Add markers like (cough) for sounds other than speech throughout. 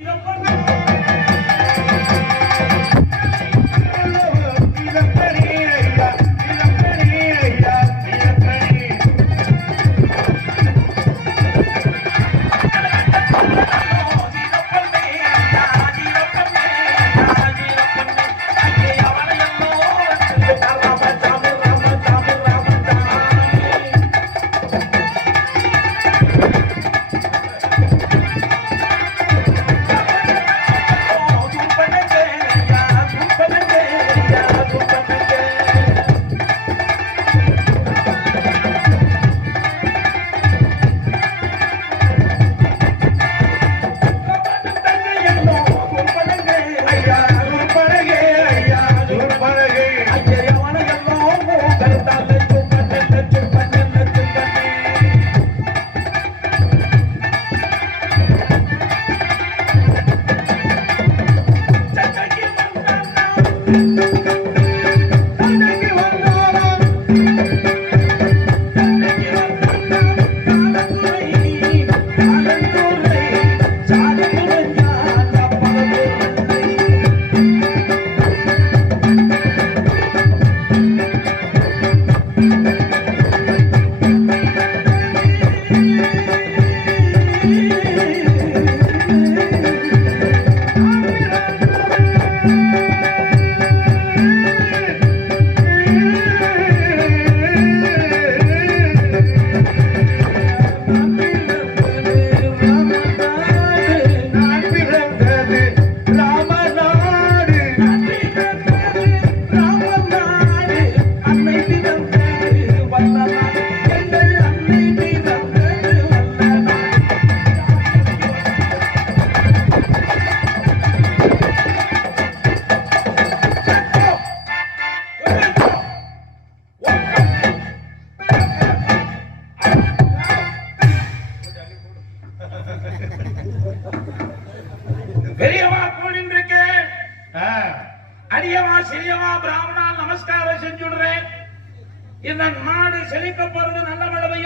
No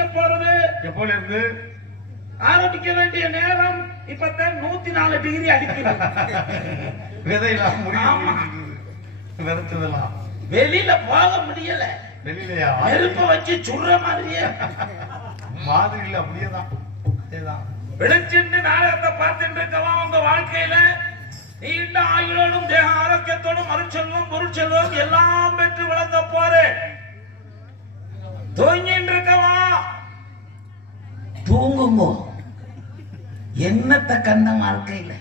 போறது? எப்போல இருந்து ஆரம்பிக்க வேண்டிய நேரம் இப்பதான் நூத்தி நாலு டிகிரி அடிக்குது. (laughs) விதையெல்லாம் விதைச்சதெல்லாம். வெளியில போக முடியல. வெளியிலயா? நெருப்ப வச்சு சுடுற மாதிரியே. மாதிரி இல்ல அப்படியே தான் அதேதான் நாடகத்தை பார்த்துட்டு இருக்கவா உங்க வாழ்க்கையில. நீண்ட ஆயுளோடும் தேக ஆரோக்கியத்தோடும் அருட்செல்வம் பொருட்செல்வம் எல்லாம் பெற்று வளர்ந்த போறே. தூங்கிட்டு இருக்கவா தூங்குங்கோ என்னத்த கண்ட வாழ்க்கையில?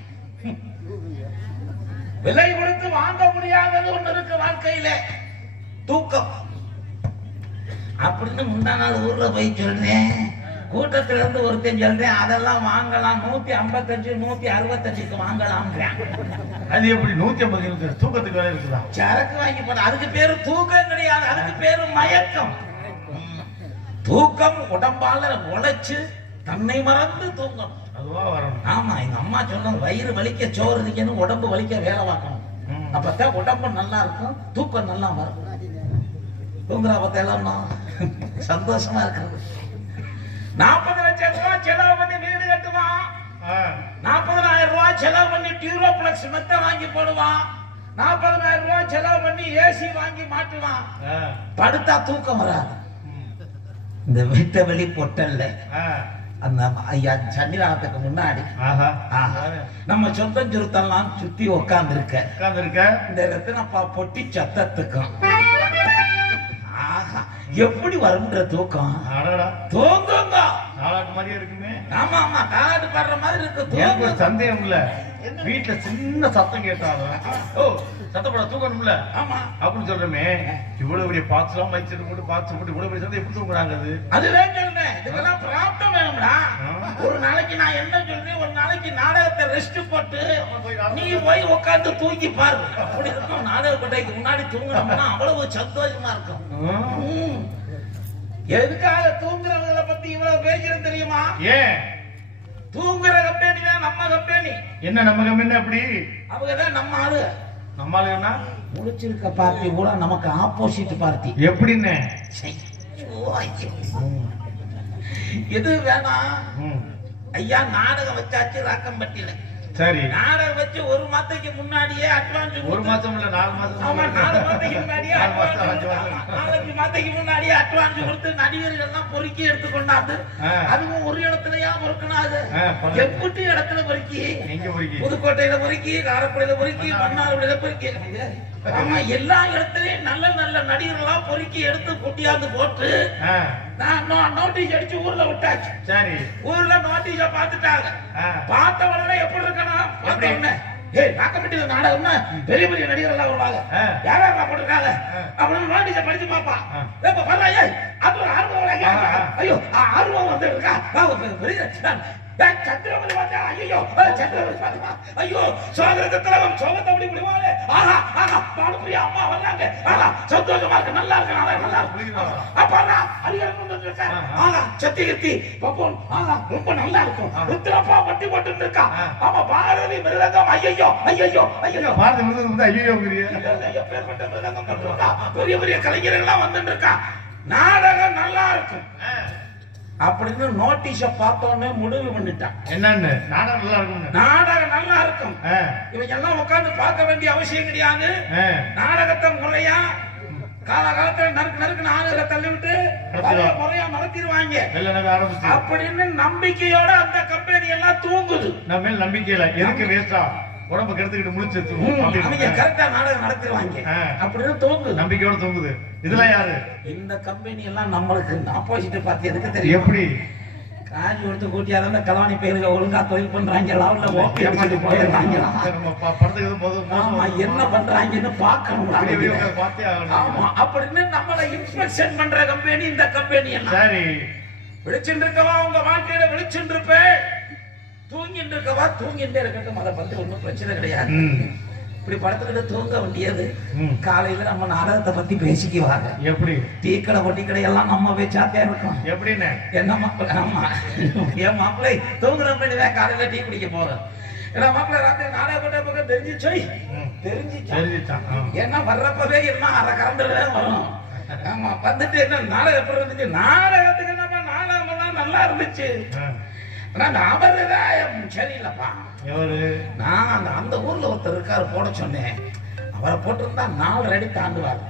விலை கொடுத்து வாங்க முடியாதது ஒண்ணு இருக்கு வாழ்க்கையில. தூக்கம். அப்படின்னு முந்தா நாள் ஊர்ல போய் சொல்றேன். கூட்டத்துல இருந்து ஒருத்தன் சொல்றேன் அதெல்லாம் வாங்கலாம். நூத்தி ஐம்பத்தஞ்சு நூத்தி அறுபத்தஞ்சுக்கு வாங்கலாம்ன்றான் அது எப்படி? நூத்தி ஐம்பது தூக்கத்துக்கு இருக்குதா? சரக்கு வாங்கி போன அதுக்கு பேரு தூக்கம் கிடையாது. அதுக்கு பேரு மயக்கம். தூக்கம் உடம்பால உழைச்சு தன்னை மறந்து தூங்கணும் அதுவா வரணும். ஆமா எங்க அம்மா சொன்னாங்க வயிறு வலிக்க சோறு திக்கணும் உடம்பு வலிக்க வேலை பார்க்கணும். ம். அப்பதான் உடம்பு நல்லா இருக்கும் தூக்கம் நல்லா வரும். தூங்குறா பார்த்தேன் சந்தோஷமா இருக்கிறது. நாற்பது லட்சம் ரூபாய் செலவு பண்ணி வீடு கட்டுவான் நாற்பதனாயிரம் ரூபாய் செலவு பண்ணி டியூரோப்ளக்ஸ் மெத்த வாங்கி போடுவான் நாற்பதனாயிரம் ரூபாய் செலவு பண்ணி ஏசி வாங்கி மாட்டுவான் படுத்தா தூக்கம் வராது. இந்த வீட்டை வெளி பொட்டல்ல. அந்த ஐயா சன்னிதானத்துக்கு முன்னாடி. ஆஹா. ஆஹா. நம்ம சொந்தம் சுருத்தெல்லாம் சுத்தி உட்கார்ந்து இருக்க உட்கார்ந்துருக்க இந்த ரத்தினப்பா பொட்டி சத்தத்துக்கும். ஆஹா. எப்படி வரும்ன்ற தூக்கம்? அடடா. தூங்குங்க நாளாட்டு மாதிரியே இருக்குமே? ஆமா ஆமா காலாட்டு பாடுற மாதிரி இருக்கு எனக்கு ஒரு சந்தேகம் இல்ல. வீட்டுல சின்ன சத்தம் கேட்டாலும் ஓ சத்தப்பட தூக்கணும்ல ஆமா. அப்படின்னு சொல்றமே இவ்வளவு பெரிய பாக்ஸ் எல்லாம் வச்சிட்டு போட்டு பாக்ஸ் போட்டு இவ்வளவு பெரிய சத்தம் எப்படி தூங்குறாங்க அது? அதுதான் சொல்றேன் இதுக்கெல்லாம் பிராப்தம் வேணும்டா. ஒரு நாளைக்கு நான் என்ன சொல்றேன்? ஒரு நாளைக்கு நாடகத்தை ரெஸ்ட் போட்டு நீ போய் உட்கார்ந்து தூங்கி பாரு. அப்படி இருக்கும். நாடக கொட்டைக்கு முன்னாடி தூங்கணும்னா அவ்வளவு சந்தோஷமா இருக்கும். எதுக்காக தூங்குறவங்களை பத்தி இவ்வளவு பேசுறது தெரியுமா? ஏன்? தூங்குற கம்பெனி தான் நம்ம கம்பெனி என்ன நம்ம கம்பெனி அப்படி? அவங்க தான் நம்ம ஆளு. நம்மளுக்குன்னா முடிச்சிருக்க பார்ட்டி கூட நமக்கு ஆப்போசிட் பார்ட்டி. எப்படின்னு? எது வேணாம். ஐயா நாடகம் வச்சாச்சு ராக்கம்பட்டியில. சரி. நாடகம் வச்சு ஒரு மாசத்துக்கு முன்னாடியே அட்வான்ஸ் ஒரு மாசம் இல்ல நாலு மாசம் ஆமா நாலு மாசத்துக்கு முன்னாடியே. ஆமா, நாலஞ்சு மாசத்துக்கு முன்னாடியே அட்வான்ஸ் கொடுத்து நடிகர்கள் எல்லாம் பொறுக்கி எடுத்து கொண்டாந்து ஆ. அதுவும் ஒரு இடத்துலயா பொறுக்கணும் அது? இடத்துல பொறுக்கி புதுக்கோட்டையில பொறுக்கி காரக்குடியில பொறுக்கி மன்னார்குடியில பொறுக்கி. ஆமா எல்லா இடத்துலயும் நல்ல நல்ல நடிகர்களா பொறுக்கி எடுத்து கொட்டியாந்து போட்டு நான் நோட்டீஸ் அடிச்சு ஊர்ல விட்டாச்சு. சரி. ஊர்ல நோட்டீஸ பாத்துட்டாங்க பார்த்த உடனே எப்படி இருக்கணும்? பார்த்த? உடனே ஏய் நாக்கப்பட்டியில நாடகம்னா பெரிய பெரிய நடிகர் எல்லாம் வருவாங்க. யாரா போட்டிருக்காங்க. அப்படின்னு நோட்டீஸ படிச்சு பாப்பா. இப்ப ஏய் அது ஒரு ஆர்வம். ஐயோ ஆர்வம் வந்து இருக்கா. பெரிய சந்திரமணி வந்தா ஐயோ ஏய், சந்திரமணி பாத்துமா ஐயோ சோதரத்து தலைவன் சோகத்தை அப்படி முடிவாளே ஆஹா ஆஹா பாடுபிரியா அம்மா வர்றாங்க ஆஹா சந்தோஷமா இருக்கு நல்லா இருக்கு நல்லா நல்லா இருக்கு. அப்பா அதிகாரம் கொண்டு. ஆஹா. சத்தி கத்தி பப்போன் ஆஹா ரொம்ப நல்லா இருக்கும். ருத்ரப்பா பட்டி போட்டு. ஆமா பாரதி மிருதங்கம் ஐயோ ஐயோ ஐயோ பாரதி விருது வந்து ஐயோ எப்பேற்பட்ட மிருதங்கம். பெரிய பெரிய கலைஞர்கள் எல்லாம் வந்துட்டு இருக்கா நாடகம் நல்லா இருக்கும். அப்படின்னு நோட்டீஸ பார்த்தோன்னே முடிவு பண்ணிட்டான். என்னன்னு? நாடகம் நல்லா இருக்கும்னு. நாடகம் நல்லா இருக்கும். இவங்க எல்லாம் உட்கார்ந்து பார்க்க வேண்டிய அவசியம் கிடையாது. நாடகத்தை முறையா காலகாலத்துல நறுக்கு நறுக்கு நாடகத்தை தள்ளி விட்டு நடத்திடுவா. முறையா நடத்திடுவாங்க. அப்படின்னு நம்பிக்கையோட அந்த கம்பெனி எல்லாம் தூங்குது. நம்ம மேல நம்பிக்கை இல்ல எதுக்கு வேஸ்டா உடம்ப கெடுத்துக்கிட்டு முடிச்சு அவங்க கரெக்டா நாடகம் நடத்திடுவாங்க. அப்படின்னு தூங்குது. நம்பிக்கையோட தூங்குது. இதெல்லாம் யாரு? இந்த கம்பெனி எல்லாம் நம்மளுக்கு ஆப்போசிட் பார்த்து எதுக்கு தெரியும்? எப்படி? காசு கொடுத்து கூட்டியாத கலவாணி பேருக ஒழுங்கா தொழில் பண்றாங்களா இல்ல ஓகே ஏமாத்தி போயிடுறாங்களா நம்ம ப- படத்துக்கு எதுவும் போதும் ஆமா என்ன பண்றாங்கன்னு பார்க்கணும். ஆமா அப்படின்னு நம்மள இன்ஸ்பெக்ஷன் பண்ற கம்பெனி இந்த கம்பெனி சரி. விழிச்சுட்டு இருக்கவா உங்க வாழ்க்கையில? விழிச்சுட்டு இருப்பேன் தூங்கிட்டு இருக்கவா தூங்கிட்டே இருக்கட்டும். அதை பத்தி ஒண்ணும் பிரச்சனை கிடையாது. இப்படி படுத்துக்கிட்டு தூங்க வேண்டியது. காலையில நம்ம நாடகத்தை பத்தி பேசிக்குவாங்க. எப்படி? டீ கடை பொட்டி கடை எல்லாம் நம்ம பேச்சாத்தே இருக்கும் எப்படின்னு? என்ன மாப்பிள்ளை ஆமா. என் மாப்பிள்ளை தூங்குற பண்ணிதான் காலையில டீ குடிக்க போறேன். ஏன்னா மாப்பிள்ளை ராத்திரி நாடக கொண்ட பக்கம் தெரிஞ்சிச்சோய் தெரிஞ்சுச்சான் ஆ. ஏன்னா வர்றப்பவே என்ன அரை கரண்டுல வரும். ஆமா வந்துட்டு என்ன நாடகம் எப்படி இருந்துச்சு? நாடகத்துக்கு என்னப்பா நாடகம் எல்லாம் நல்லா இருந்துச்சு. அவருதான் சரியில்லைப்பா. நான் அந்த அந்த ஊர்ல ஒருத்தர் இருக்காரு போட சொன்னேன். அவரை போட்டிருந்தா நாலு அடி தாண்டுவார்.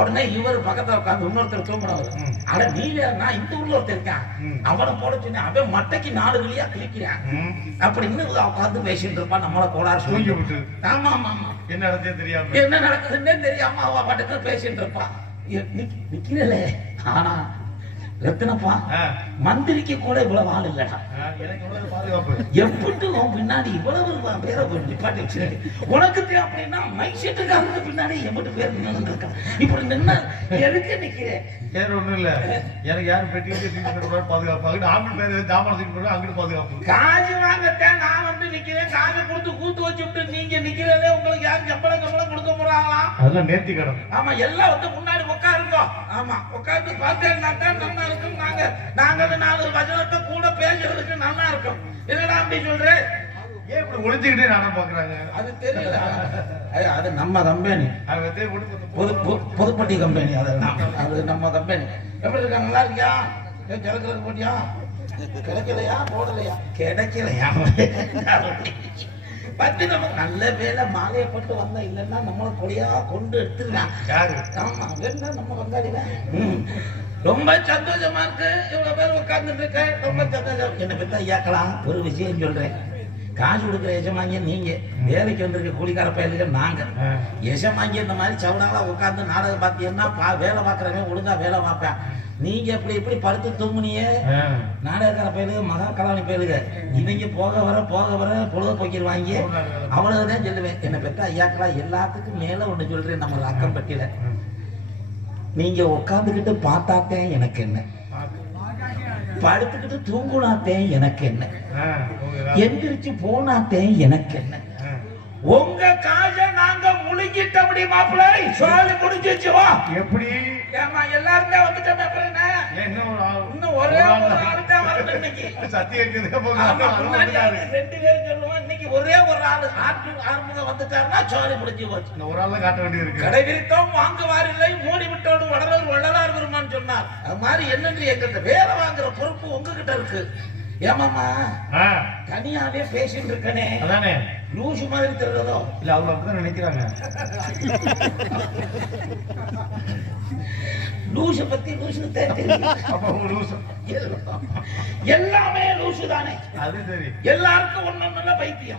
உடனே இவர் பக்கத்துல உட்காந்து இன்னொருத்தர் தூங்குறவர். அட நீ வேற நான் இந்த ஊர்ல ஒருத்தர் இருக்கான். அவனை போட சொன்னேன். அவன் மட்டைக்கு நாலு வழியா கிழிக்கிறான். ம். அப்படின்னு உட்காந்து பேசிட்டு இருப்பான் நம்மள கோளாறு சொல்லி. விட்டு ஆமா ஆமா ஆமா. என்ன நடந்தே தெரியாம? என்ன நடக்குதுன்னே தெரியாம அவ பாட்டுக்கு பேசிட்டு இருப்பான் நிக்கிறலே. ஆனா ரத்தினப்பா மந்திரிக்கு கூட இவ்வளவு ஆள் இல்லடா. எப்படி பின்னாடி இவ்வளவு பேர நிப்பாட்டி வச்சிருக்கு? உனக்கு அப்படின்னா மைசெட்டுக்காரங்க பின்னாடி எம்பிட்டு பேர் நின்று இருக்கான் இப்படி நின்னா எதுக்கு நிக்கிறேன் வேற ஒண்ணும் இல்ல. எனக்கு யாரும் பெட்டி வச்சு தூக்கி போட்டு போறாரு பாதுகாப்பு. அங்கிட்டு ஆம்பளை பேரு ஜாமான் தூக்கி போட்டு அங்கிட்டு பாதுகாப்பு. காசு வாங்கத்தான் நான் வந்து நிக்கிறேன். காசு கொடுத்து கூத்து வச்சு விட்டு நீங்க நிக்கிறதே உங்களுக்கு யாரும் சம்பளம் சம்பளம் கொடுக்க போறாங்களா? அதெல்லாம் நேர்த்தி கடன் ஆமா எல்லாம் வந்து முன்னாடி உட்காருங்க ஆமா உட்கார்ந்து பார்த்தேன்னா தான் நல்லா இருக்கும். நாங்க நாங்க நாலு வசனத்தை கூட பேசுறதுக்கு நல்லா இருக்கும். என்னடா அப்படி சொல்றேன் ஏன் இப்படி ஒளிஞ்சுக்கிட்டே நாடகம் பாக்குறாங்க அது தெரியல. அது நம்ம கம்பெனி. பொது பொதுப்பட்டி கம்பெனி அதெல்லாம் அது நம்ம கம்பெனி. எப்படி இருக்கா நல்லா இருக்கியா? ஏன் ஜலக்கிறதுக்கு போட்டியா? கிடைக்கலையா? போடலையா? கிடைக்கலையா? (laughs) பத்து நம்ம நல்ல வேலை மாலையை போட்டு வந்தா இல்லைன்னா நம்மளை கொடியா கொண்டு எடுத்துருக்கான் யாரு? ஆமா வேணா நம்ம வந்தாடிதான் ரொம்ப சந்தோஷமா இருக்கு. இவ்வளவு பேர் உட்கார்ந்துட்டு இருக்க. ரொம்ப சந்தோஷம். என்ன பத்தி ஐயாக்கலாம் ஒரு விஷயம் சொல்றேன். காசு கொடுக்குற எஜமாங்க நீங்க. வேலைக்கு வந்திருக்க கூலிக்கார பயலுங்க நாங்க. எஜமாங்க இந்த மாதிரி சவுடாலா உட்கார்ந்து நாடகம் பார்த்தீங்கன்னா பா வேலை பார்க்கறவன் ஒழுங்கா வேலை பார்ப்பேன் நீங்க இப்படி இப்படி படுத்து தூங்குனியே. நாடகக்கார பயலுக மகா கலாணி பயலுக இவங்க போக வர போக வர பொழுது போக்கிடுவாங்க. அவ்வளவுதான் சொல்லுவேன். என்னை பெற்ற ஐயாக்களா எல்லாத்துக்கும் மேல ஒண்ணு சொல்றேன் நம்ம அக்கம் பட்டியல. நீங்க உட்காந்துக்கிட்டு பார்த்தாத்தேன் எனக்கு என்ன? படுத்துக்கிட்டு தூங்குனாத்தேன் எனக்கு என்ன? எந்திரிச்சு போனாத்தேன் எனக்கு என்ன. உங்க காச நாங்க முழுங்கிட்டபடி மாப்பிள்ளை? சொல்லி முடிஞ்சிச்சு வா. எப்படி? ஏமா எல்லாருமே வந்துட்டோமே என்ன? ஏன் இன்னும் ஒரு ஒரே ஆளு தான். வரணும் இன்னைக்கு. ரெண்டு பேரும் சொல்லுவோம் இன்னைக்கு ஒரே ஒரு ஆளு. ஆற்று ஆறுமுகம் வந்துட்டாருன்னா சோழி முடிஞ்சு போச்சு. ஒரு ஆள் தான் காட்ட வேண்டியது இருக்கு கடை விரித்தோம் வாங்குவாரில்லை மூடி விட்டோடு வளரவர் வள்ளலார் பெருமான் சொன்னார். அது மாதிரி என்னன்னு எங்கிட்ட வேலை வாங்குற பொறுப்பு உங்ககிட்ட இருக்கு. ஏமாமா தனியாவே பேசிட்டு இருக்கனே. அதானே? லூசு மாதிரி தெரியுதோ இல்ல அவங்க அப்படிதான் நினைக்கிறாங்க. லூசு பத்தி லூசு. எல்லாமே லூசு தானே. அது சரி. எல்லாருக்கும் ஒன்னொன்னுல பைத்தியம்.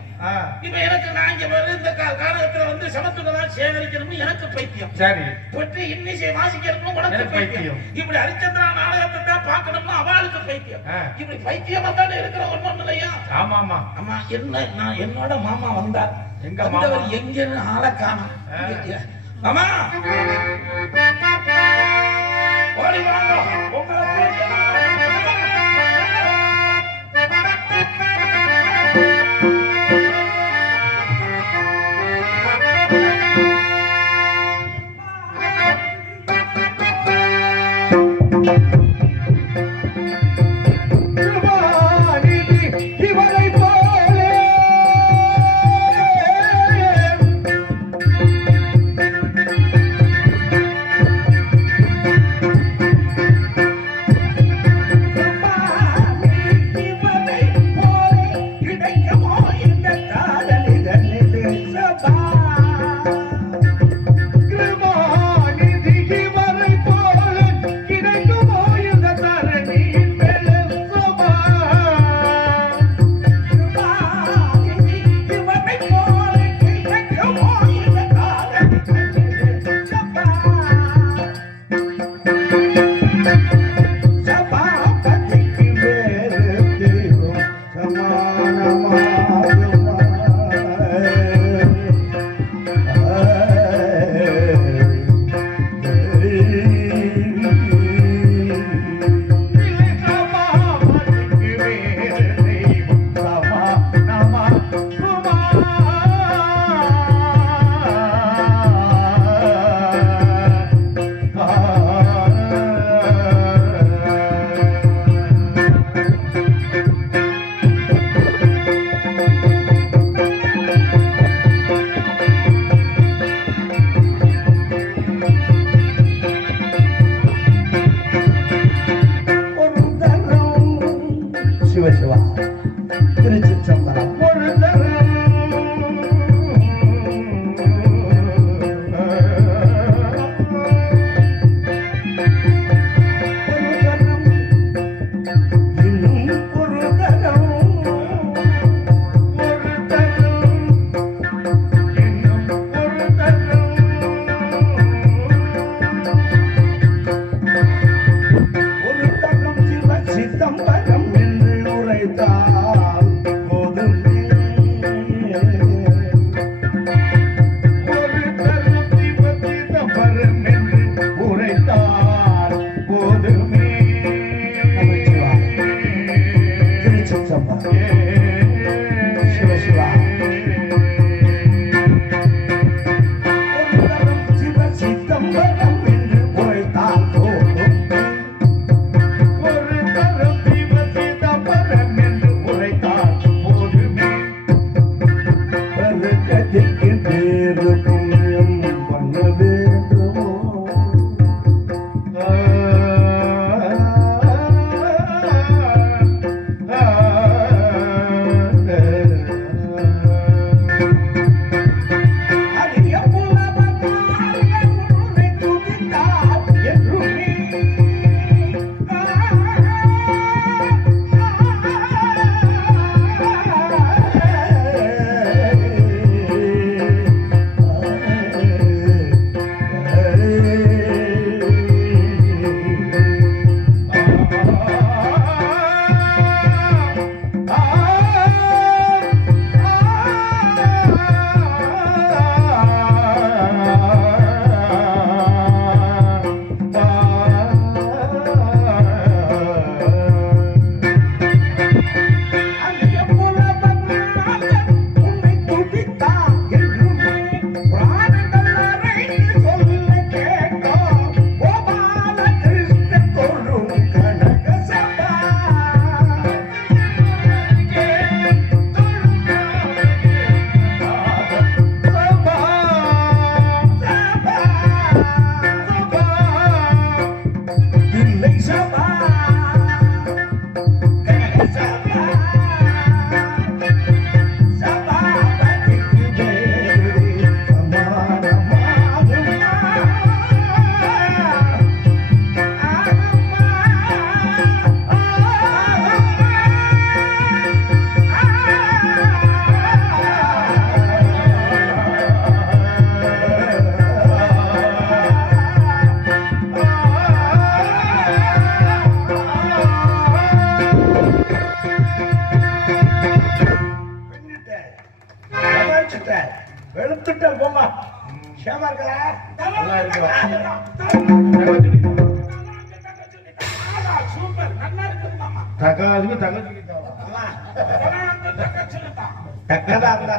இப்ப எனக்கு நான் இந்த கா- காலகட்டத்துல வந்து சமத்துவதான் சேகரிக்கணும்னு எனக்கு பைத்தியம். சரி. பற்றி இன்னிசை வாசிக்கணும்னு உனக்கு பைத்தியம். இப்படி ஹரிச்சந்திரா நாடகத்தை தான் பார்க்கணும்னு பைத்தியம் ஆ. இப்படி பைத்தியமா தானே இருக்கிற ஒண்ணு இல்லையா ஆமா ஆமா என்ன நான் என்னோட மாமா வந்தார் எங்க மாமா? எங்கன்னு ஆளை காணோம். மாமா ஓடி வாங்க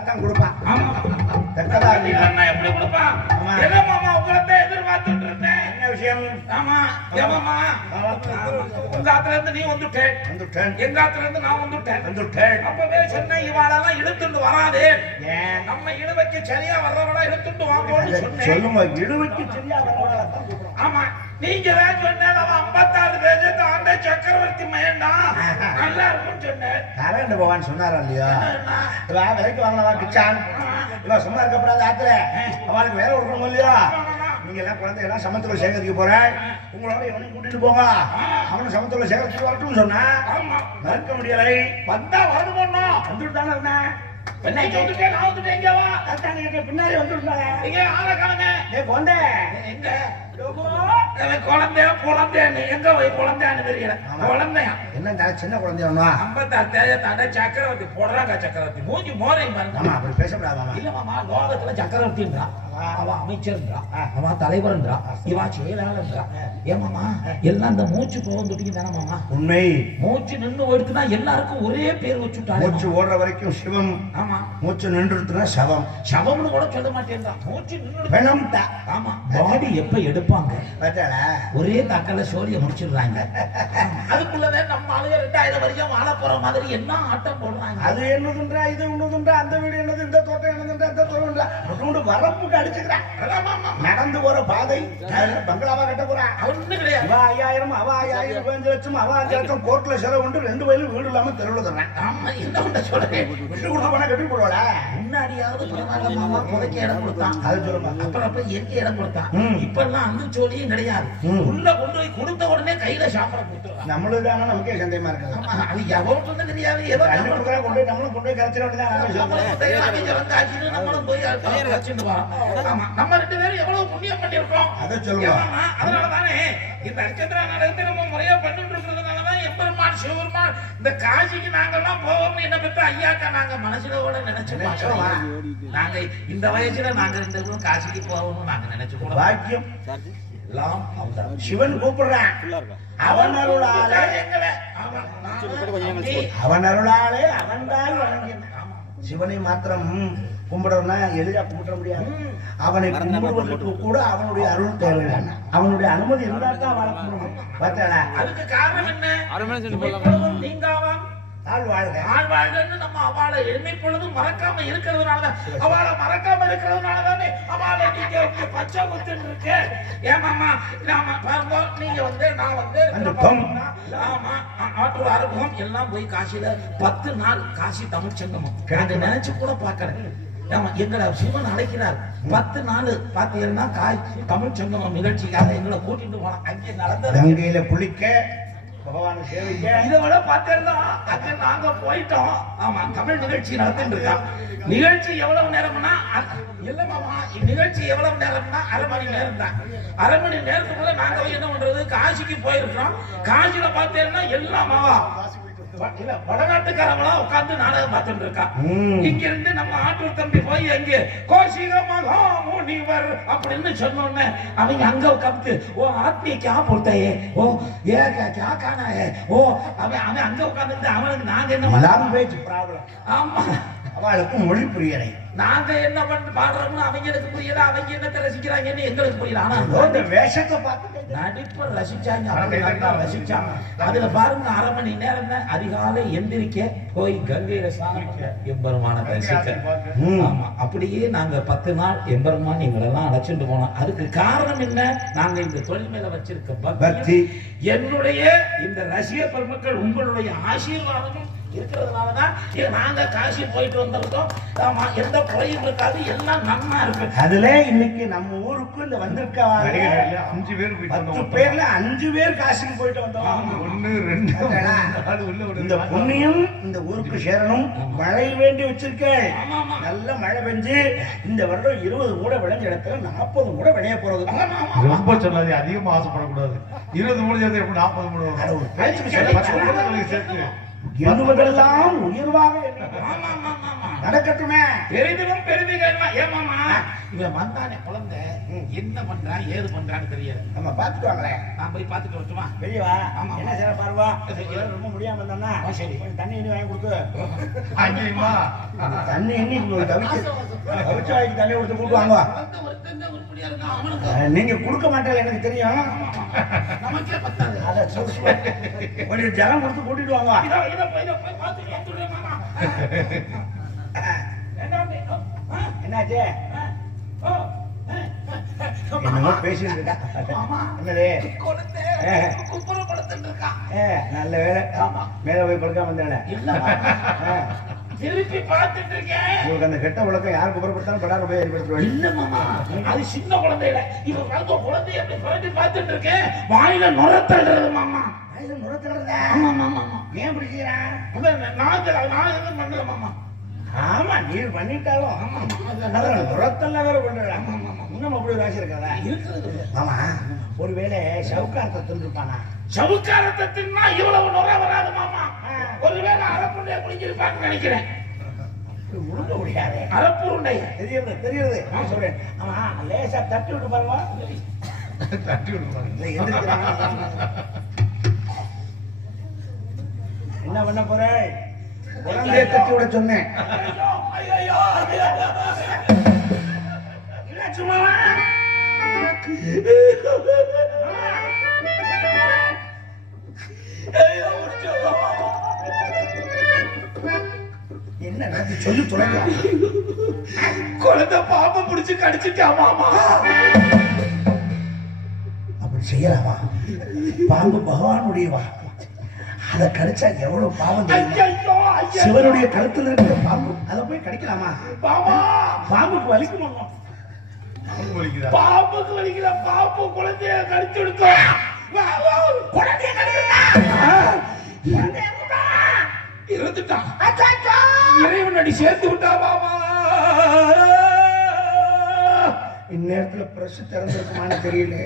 தான் கொடுப்பான் தக்கதா இல்லன்னா எப்படி கொடுப்பான். என்ன மாமா உங்களை எதிர்பார்த்துட்டு இருந்தேன்? என்ன விஷயம்? ஆமா ஏமாமா உங்க ஆத்துல இருந்து நீ வந்துட்டேன். வந்துட்டேன். எங்க ஆத்துல இருந்து நான் வந்துட்டேன். வந்துட்டேன். அப்பவே சொன்ன இவாளெல்லாம் இழுத்துட்டு வராதே. நம்ம இழுவைக்கு சரியா வர்றவளா இழுத்துட்டு வாங்கன்னு சொன்னேன். சொல்லுமா சரியா. ஆமா நீங்க தான் சொன்னேன் அவன் ஐம்பத்தாறு பேஜ் தாண்ட சக்கரவர்த்தி மயன்தான் நல்லா இருக்கும்னு சொன்னேன். நாராயண பகவான் சொன்னாரா இல்லையா? என்ன? இவா விலைக்கு வாங்கலாம் கிச்சான் இவா சும்மா இருக்கப்படாது ஆத்துல. அவளுக்கு வேலை கொடுக்கணும் இல்லையா? நீங்க எல்லாம் குழந்தை எல்லாம் சமத்துல சேகரிக்க போறேன் உங்களோட இவனையும் கூட்டிட்டு போங்க. அவனும் சமத்துல சேகரிச்சு வரட்டும்னு சொன்னா ஆமா. மறுக்க முடியலை. வந்தா வரணுமோ வந்துட்டு தானே இருந்தேன். என்ன சொல்லிட்டேன் நான் வந்துட்டேன் இங்க வா. அதான் நீங்க பின்னாடி வந்துருந்தாங்க இங்க ஆளை காணுங்க ஏ கொண்டே எங்க? அவன் குழந்தையான்னு. எங்க போய் குழந்தையான்னு தெரியல. குழந்தையா? என்ன சின்ன குழந்தையா ஐம்பத்தாறு தேஜ தாண்ட சக்கரவர்த்தி போடுறாங்க சக்கரவர்த்தி. மூஞ்சி மோரையும் பாருங்க. ஆமா அப்படி பேசக்கூடாதாமா இல்ல மாமா லோகத்துல சக்கரவர்த்தின்றா. அவ அமைச்சர்ன்றா. அவ தலைவர்ன்றா. இவ செயலாளர்ன்றா. ஏமாமா எல்லாம் இந்த மூச்சு போவந்துட்டீங்க தானே மாமா? உண்மை. மூச்சு நின்னு எடுத்துனா எல்லாருக்கும் ஒரே பேர் வச்சுட்டாரு மூச்சு ஓடுற வரைக்கும் சிவம். ஆமா. மூச்சு நின்றுட்டுனா சவம். சவம்னு கூட சொல்ல மாட்டேன்டா மூச்சு தா ஆமா. பாடி எப்ப எடுப்பாங்க? பார்த்தாளா ஒரே தக்கல சோழிய முடிச்சிடுறாங்க. அதுக்குள்ளதான் நம்ம ஆளுங்க ரெண்டாயிரம் வருஷம் வாழ போற மாதிரி என்ன ஆட்டம் போடுறாங்க? அது என்னதுன்றா இது ஒண்ணுதுன்றா அந்த வீடு என்னது இந்த தோட்டம் என்னதுன்றா இந்த வரப்புக்கு அடிச்சுக்கிறான். ஆமா, ஆமா. நடந்து போற பாதை பங்களாவா கட்ட போறான் ஒண்ணும் கிடையாது. அவ ஐயாயிரம் அவ ஐயாயிரம் பதினஞ்சு லட்சம் அவ அஞ்சு லட்சம் கோர்ட்ல செலவு உண்டு ரெண்டு வயலும் வீடு இல்லாம தெருவில் தர்றேன். ஆமா என்ன ஒண்ணு சொல்றேன் விட்டு கொடுத்த போனா போடுவாளா? முன்னாடியாவது மாமா புதைக்க இடம் கொடுத்தான். அது சொல்லுமா? அப்புறம் அப்புறம் இயற்கை இடம் கொடுத்தான். இப்ப எல்லாம் அந்த சோழியும் கிடையாது. உள்ள கொண்டு போய் கொடுத்த உடனே கையில சாப்பிட கொடுத்துருவாங்க நம்மளுக்கு தானே நமக்கே சந்தேகமா இருக்குது ஆமா, அது எவ்வளவு சொன்னு தெரியாது. ஏதோ கண்டு கொடுக்குறா கொண்டு போய் நம்மளும் கொண்டு போய் கரைச்சிட வேண்டியதான் நம்மளும் போய் அதை வச்சுட்டு வரோம். ஆமா, நம்ம ரெண்டு பேரும் எவ்வளவு புண்ணியம் பண்ணியிருக்கோம். அதை சொல்லுவா. ஏமாமா, அதனாலதானே இந்த நட்சத்திர நாடகத்தை நம்ம முறையா பண்ணிட்டு சிவபெருமான் இந்த காசிக்கு நாங்கெல்லாம் போவோம்னு என்ன பெற்ற ஐயாக்கா நாங்க மனசுல கூட நினைச்சு நினைச்சோமா? பார்க்கல. நாங்க இந்த வயசுல நாங்க ரெண்டு பேரும் காசிக்கு போவோம்னு நாங்க நினைச்சு கூட பாக்கியம். எல்லாம். சிவன் கூப்பிடுறான். அவன் அருளாலே அவன் அருளாலே அவன்தான் வணங்கினான். சிவனை மாத்திரம் கும்பிடணும்னா எளிதா கும்பிட முடியாது. அவனை கும்பிடுவதற்கு கூட அவனுடைய அருள் தேவையான அவனுடைய அனுமதி இருந்தா தான் அவளை கும்பிட முடியும். பார்த்தாளா அதுக்கு காரணம் என்ன? நீங்காவாம் ஆள் வாழ்க. ஆள் வாழ்கன்னு நம்ம அவளை எளிமை பொழுதும் மறக்காம இருக்கிறதுனால அவளை மறக்காம இருக்கிறதுனால தானே அவளை நீங்க பச்சை முத்துன்னு இருக்கு. ஏமாமா நாம பாருங்க நீங்க வந்து நான் வந்து. ஆமா ஆ- ஆற்றூர் அனுபவம் எல்லாம் போய் காசியில பத்து நாள் காசி தமிழ் சங்கமம் நாங்க நினைச்சு கூட பார்க்கல. ஆமா எங்களை சிவன் அழைக்கிறார். பத்து நாள் பாத்தீங்கன்னா காய் தமிழ் சங்கமம் நிகழ்ச்சிக்காக எங்களை கூட்டிட்டு போனாங்க அங்கே நடந்தது. கங்கையில குளிக்க பகவானை சேவிக்க. இதை விட பார்த்தேன்னா அங்க நாங்க போயிட்டோம். ஆமா தமிழ் நிகழ்ச்சி நடத்திட்டு இருக்கோம் நிகழ்ச்சி எவ்வளவு நேரம்னா இல்ல மாமா நிகழ்ச்சி எவ்வளவு நேரம்னா அரை மணி நேரம் தான் அரை மணி நேரத்துக்குள்ள நாங்க என்ன பண்றது? காசிக்கு போயிருக்கிறோம். காசியில பார்த்தேன்னா எல்லாம் மாவா இல்ல வடநாட்டுக்காரங்களா உட்கார்ந்து நாடகம் பார்த்துட்டு இருக்கா. இங்க இருந்து நம்ம ஆட்டூர் தம்பி போய் எங்க கோஷிக மகா முனிவர் அப்படின்னு சொன்னோன்னே அவங்க அங்க உட்கார்ந்து ஓ ஆத்மீ கா போல்தையே ஓ ஏ கா கா காணா ஏ ஓ அவன் அவன் அங்க உட்கார்ந்து அவனுக்கு நாங்க என்ன? லாங்குவேஜ் ப்ராப்ளம் ஆமா அவளுக்கு மொழி புரியலை நாங்க என்ன பண்ண பாடுறோம்னு அவங்களுக்கு புரியல அவங்க என்னத்தை ரசிக்கிறாங்கன்னு எங்களுக்கு புரியல. ஆனா வேஷத்தை பார்த்து நடிப்பை ரசிச்சாங்க. ரசிச்சாங்க. அதுல பாருங்க அரை மணி நேரம் தான் அதிகாலை எந்திரிக்க போய் கங்கையில பண்ண எம்பெருமான தரிசிக்க. ஆமா. அப்படியே நாங்க பத்து நாள் எம்பெருமான் எங்களெல்லாம் அழைச்சிட்டு போனோம். அதுக்கு காரணம் என்ன? நாங்க இந்த தொழில் மேல வச்சிருக்க. பக்தி. என்னுடைய இந்த ரசிக பெருமக்கள் உங்களுடைய ஆசீர்வாதமும் இருக்கிறதுனாலதான் ஏ, நாங்க காசி போயிட்டு வந்திருக்கோம். ஆமா எந்த குறையும் இருக்காது எல்லாம் நன்னா இருக்கு. அதுல இன்னைக்கு நம்ம ஊருக்கு இந்த வந்திருக்கவாங்க அஞ்சு பேர் பத்து வந்தோம். பேர்ல அஞ்சு பேர் காசிக்கு போயிட்டு வந்தோம். ஒண்ணு ரெண்டு இந்த புண்ணியம் இந்த ஊருக்கு சேரணும். மழை வேண்டி வச்சிருக்கேன். ஆமா ஆமா. நல்ல மழை பெஞ்சு இந்த வருடம் இருபது கூட விளைஞ்ச இடத்துல நாற்பது கூட விளைய போறது ரொம்ப சொல்லாது அதிகமா ஆசைப்படக்கூடாது. இருபது மூணு சேர்த்து எப்படி நாற்பது மூணு சேர்த்து. ಏನು ಬದಲಾವು ಇರುವಾಗ நடக்கட்டுமே. பெரிதிலும் பெரிதிகள்னா ஏமாமா? இவன் வந்தானே குழந்தை. என்ன பண்றான் ஏது பண்றான்னு தெரியல. நம்ம பார்த்துட்டு வாங்களேன் நான் போய் பார்த்துட்டு வரட்டுமா? பெரியவா ஆமா. என்ன செய்ய? பாருவா ரொம்ப முடியாம இருந்தானா சரி. கொஞ்சம் தண்ணி எண்ணி வாங்கி கொடுத்து. (laughs) அங்கேயுமா தண்ணி எண்ணி தவிச்சு தவிச்சு வாங்கி தண்ணி கொடுத்து கூட்டு வாங்க. நீங்க கொடுக்க மாட்டேன் எனக்கு தெரியும். நமக்கே பத்தாது. அத கொஞ்சம் ஜலம் கொடுத்து கூட்டிட்டு வாங்க இதோ இதை போய் இதை போய் பார்த்துட்டு வந்துடுறேன் மாமா என்ன வந்து? ஆ, என்னாச்சு? என்னமோ பேசிட்டு இருக்கா. என்னது? நல்ல வேலை. ஆமா. மேல போய் படுக்காம வந்தேன் மாமா. திருப்பி பார்த்துட்டு இருக்கேன் உங்களுக்கு அந்த கெட்ட உலகம் யார் குப்புறப்படுத்தாலும் படார போய் ஏற்படுத்துவாங்க இல்ல மாமா. அது சின்ன குழந்தையில. வளர்ந்த குழந்தைய அப்படி புரட்டி பார்த்துட்டு இருக்கேன் வாயில நுர தள்ளுறது மாமா ஆமா மாமா ஆமா ஏன் இப்படி செய்யறான் அதான் நான் நான் எதுவும் பண்ணல மாமா? ஆமா நீர் பண்ணிட்டாலும் ஆமா ஆமா. அதான் அதான் புறத்தெல்லாம் வேற பண்றான் இன்னும் அப்படி ராசி இருக்காதா? இருக்கிறது. ஆமா. ஒருவேளை சவுக்காரத்தை தின்றுப்பானா சவுக்காரத்தை தின்னா இவ்வளவு நுர வராது மாமா. ஒருவேளை அரப்புண்டைய குடிச்சிருப்பாங்கன்னு நினைக்கிறேன். முழுங்க முடியாது அரப்புருண்டை தெரியுது தெரியுது. நான் சொல்றேன். ஆமா லேசா தட்டி விட்டு பாருங்க தட்டி இல்லை, எந்திரிக்கிறாங்க. என்ன பண்ண போற? குழந்தைய தட்டி விட சொன்னேன். என்ன சொல்லி தொலைக்கலாம் குழந்தை பாம்பை பிடிச்சு கடிச்சிட்டா மாமா? அப்படி செய்யலாமா? பாம்பு பகவானுடைய வாக்கு அதை கடிச்சா எவ்வளவு பாவம். சிவனுடைய கழுத்துல இருக்கிற பாம்பு அதை போய் கடிக்கலாமா? பாம்புக்கு வலிக்குமா? பாம்புக்கு வலிக்கல. பாம்பு குழந்தைய கடிச்சு வா, குழந்தைய விட்டா. இருந்துட்டான் இறைவன் அடி சேர்த்து விட்டா மாமா இந்நேரத்துல பிரஸ் திறந்திருக்குமான்னு தெரியல.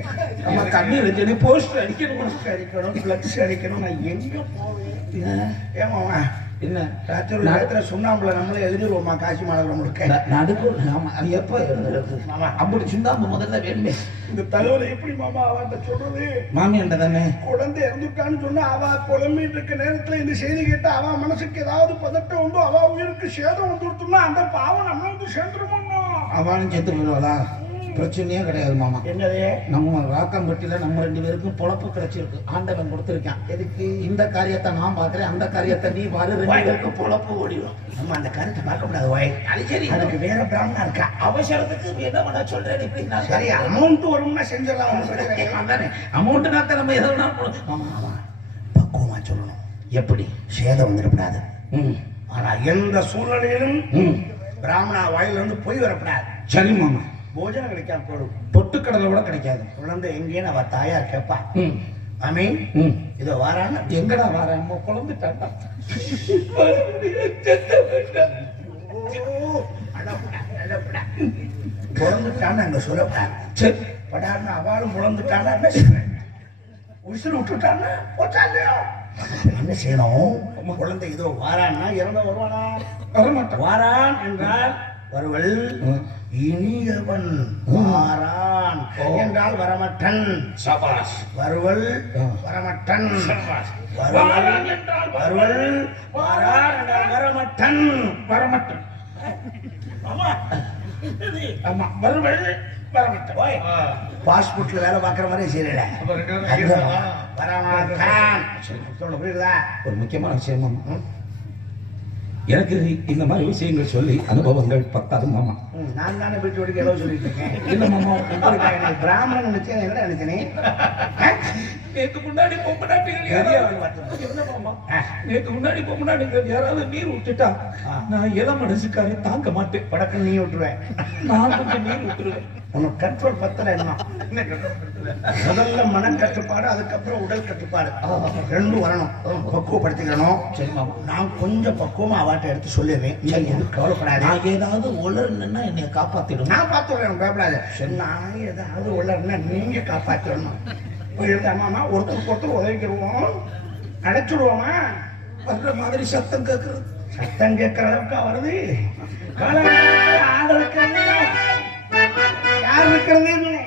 நம்ம கண்ணீர் சொல்லி போஸ்டர் அடிக்கணும் Post அடிக்கணும் பிளக்ஸ் அடிக்கணும். நான் எங்க போவேன்? ஏமாவா என்ன? ராத்திரி நேரத்துல சுண்ணாம்புல நம்மளே எழுதிருவோமா காசி மாநகரம் முழுக்க ந- நடுக்கு ஆமா அது எப்ப. அப்படி சுண்ணாம்பு முதல்ல வேணுமே. இந்த தலைவரை எப்படி மாமா அவன்கிட்ட சொல்றது? மாமியாண்ட தானே? குழந்தை இறந்துட்டான்னு சொன்னா அவ புலம்பிட்டு இருக்க நேரத்துல இந்த செய்தி கேட்டு அவ மனசுக்கு ஏதாவது பதட்டம் உண்டோ அவ உயிருக்கு சேதம் வந்துருத்தோம்னா அந்த பாவம் நம்ம வந்து சேர்ந்துருமோ அவனும் செத்து போயிடுவாளா பிரச்சனையே கிடையாது மாமா. என்னது? நம்ம ராக்காம்பட்டியில நம்ம ரெண்டு பேருக்கும் பொழப்பு கிடைச்சிருக்கு. ஆண்டவன் கொடுத்திருக்கான். எதுக்கு? இந்த காரியத்தை நான் பாக்குறேன் அந்த காரியத்தை நீ பாரு ரெண்டு பேருக்கும் பொழப்பு ஓடிடும். நம்ம அந்த கருத்தை பார்க்க கூடாது வாய். அது சரி. அதுக்கு வேற பிராமணா இருக்கா? அவசரத்துக்கு என்ன பண்ண சொல்றேன் இப்படி நான் சரி அமௌண்ட் வரும்னா செஞ்சிடலாம் ஒண்ணும் பிரச்சனை இல்லை. அதானே அமௌண்ட் நான் நம்ம எதுனா ஆமா ஆமா பக்குவமா சொல்லணும். எப்படி? சேதம் வந்துடக்கூடாது. ம். ஆனா எந்த சூழ்நிலையிலும் பிராமணா வாயிலிருந்து பொய் வரக்கூடாது. சரி மாமா. போஜனம் கிடைக்காம போடும். பொட்டுக்கடலை கூட கிடைக்காது. குழந்தை எங்கேன்னு அவ தாயார் கேட்பா மாமி இதோ வாரான்னு எங்கடா வர அம்மா குழந்துட்டாண்டா பிறந்துட்டான்னு அங்க சொல்லக்கூடாது சரி படாருன்னு அவளும் பிறந்துட்டான்னா என்ன செய்வேன் உசுறு விட்டுட்டான்னா இல்லையோ என்ன செய்யணும்? குழந்தை இதோ வாரான்னா இறந்த வருவானா வரமாட்டான். வாரான் என்றால் வருவள். ம். இனியவன் வாரான் என்றால் வரமட்டன் சபாஷ். வருவள் ம். வரமட்டன் சபாஷ். வருவள் வாரான் என்றால் வாரான் என்றால் வரமட்டன் வரமாட்டான் ஆமா. ஆமா. ஆ, பாஸ்போர்ட்ல வேலை பார்க்குற மாதிரி செய்யல புரியுதா? ஒரு முக்கியமான விஷயம். எனக்கு இந்த மாதிரி விஷயங்கள் சொல்லி அனுபவங்கள் பத்தாது மாமா. நான் தானே வீட்டு வீட்டுக்கு ஏதோ சொல்லிட்டு இருக்கேன். இல்ல மாமா. உங்களுக்கு எனக்கு பிராமணன் நினைச்சேன் என்ன நினைச்சேனே? நேத்து முன்னாடி மாமா? நேத்து முன்னாடி பொம்மநாட்டிகள் யாராவது நீர் விட்டுட்டா நான் இள மனசுக்காரி தாங்க மாட்டேன். படக்கம் நீ விட்டுருவேன் நான் கொஞ்சம் நீர் விட்டுருவேன் உனக்கு கண்ட்ரோல் பத்தல என்ன? முதல்ல மன கட்டுப்பாடு அதுக்கப்புறம் உடல் கட்டுப்பாடு. ரெண்டும் வரணும். பக்குவப்படுத்திக்கணும். சரி மாமா. நான் கொஞ்சம் பக்குவமா அவாட்ட எடுத்து சொல்லிடுவேன் நீ எதுவும் கவலைப்படாத. நான் ஏதாவது உளர்னா என்னை காப்பாத்திடும் நான் பார்த்துடுறேன் பயப்படாத. நான் ஏதாவது உள்ளன்னா நீங்க காப்பாத்திடணும். எழுதாமா ஒருத்தருக்கு ஒருத்தர் உதவிக்கிடுவோம். அடைச்சிடுவோமா? வர்ற மாதிரி சத்தம் கேட்கறது சத்தம் கேட்கிற அளவுக்கு வருது. காலங்காலத்துல ஆள் இருக்கிறது யார் இருக்கிறது இல்லை